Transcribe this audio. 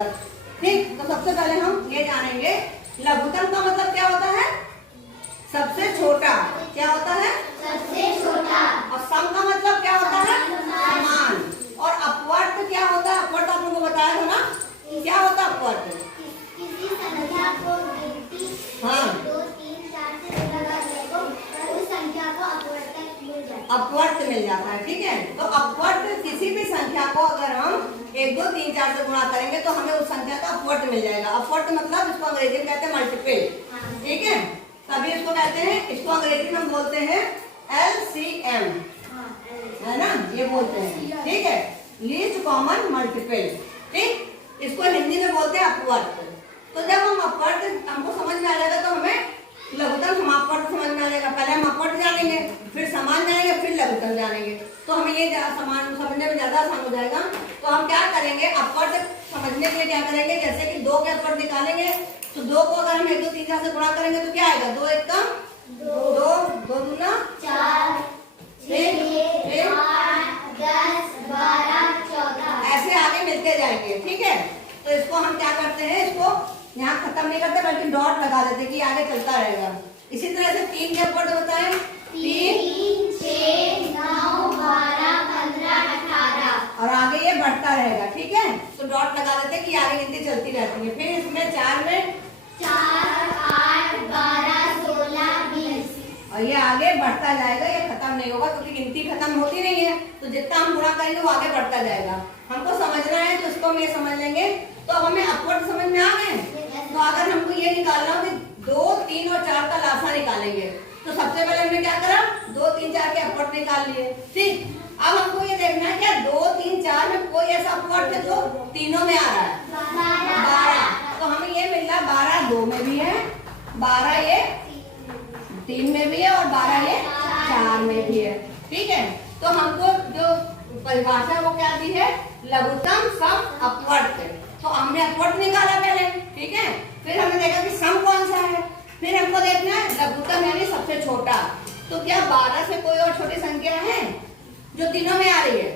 ठीक, तो सबसे पहले हम ये जानेंगे लघुत्तम का मतलब क्या होता है। सबसे छोटा। क्या होता है? सबसे छोटा। और सम का मतलब क्या होता है? समान। और अपवर्त क्या होता है? अपवर्त आप लोगों को बताया था ना, क्या होता है अपवर्त? किसी संख्या को गिनती 1 2 3 4 से लगा देने को उस संख्या को अपवर्तक मिल जाता है। अपवर्त मिल जाता है। ठीक है, तो अपवर्त किसी भी संख्या को अगर हम 1 2 3 4 से गुणा करेंगे तो हमें उस संख्या का अपवर्त मिल जाएगा। अपवर्त मतलब इसको अंग्रेजी में कहते हैं मल्टीपल। ठीक है, तभी इसको कहते हैं, इसको अंग्रेजी में हम बोलते हैं LCM, है ना, ये बोलते हैं। ठीक है, लीस्ट कॉमन मल्टीपल। ठीक, इसको हिंदी में बोलते हैं अपवर्त। तो जब हम अपवर्त हमको समझ में आ जाएगा तो हमें लघुत्तम समापवर्त समझ में आ जाएगा। पहले हम अपवर्त जानेंगे, फिर समान जानेंगे, फिर लघुत्तम जानेंगे, तो हमें ये समान समझने में ज्यादा आसान हो जाएगा। तो हम क्या करेंगे, अपवर्त समझने के लिए क्या करेंगे, जैसे कि 2 के अपवर्त निकालेंगे तो 2 को अगर हम 1 2 3 4 से गुणा करेंगे तो क्या आएगा? 2 1 कम 2, 2 दूना 4 6 8 10 12 14 ऐसे आगे मिलते जाएंगे। ठीक है, तो इसको हम क्या करते हैं, इसको यहाँ खत्म नहीं करते बल्कि डॉट लगा देते कि आगे चलता रहेगा। इसी तरह से 3 के अपवर्त बताएं, 3 6 9 12 15 18 और आगे ये बढ़ता रहेगा। ठीक है, तो डॉट लगा देते कि आगे गिनती चलती रहती है। फिर इसमें 4 में 4 8 12 16 20 और ये आगे बढ़ता जाएगा, ये खत्म नहीं होगा क्योंकि गिनती खत्म होती नहीं है। तो जितना हम गुणा करेंगे वो आगे बढ़ता जाएगा। हमको समझना है तो इसको हम ये समझ लेंगे। तो हमें अपवर्त समझ में आ गए। तो अगर हमको ये निकालना हो कि 2 3 और 4 का लासा निकालेंगे तो सबसे पहले हमने क्या करा, 2 3 4 के अपवर्त निकाल लिए। ठीक, अब हमको ये देखना है क्या 2 3 4 में कोई ऐसा अपवर्त है जो तीनों में आ रहा है? 12। तो हमें ये मिल रहा है 12 2 में भी है, 12 ये 3 में भी है और 12 ये 4 में भी है। ठीक है, तो हमको जो परिभाषा वो क्या दी है, लघुत्तम सम अपवर्त। तो हमने अपवर्त निकाला पहले। ठीक है, फिर हमने देखा कि सम कौन सा है, फिर हमको देखना है लघुत्तम यानी सबसे छोटा। तो क्या 12 से कोई और छोटी संख्या है जो तीनों में आ रही है?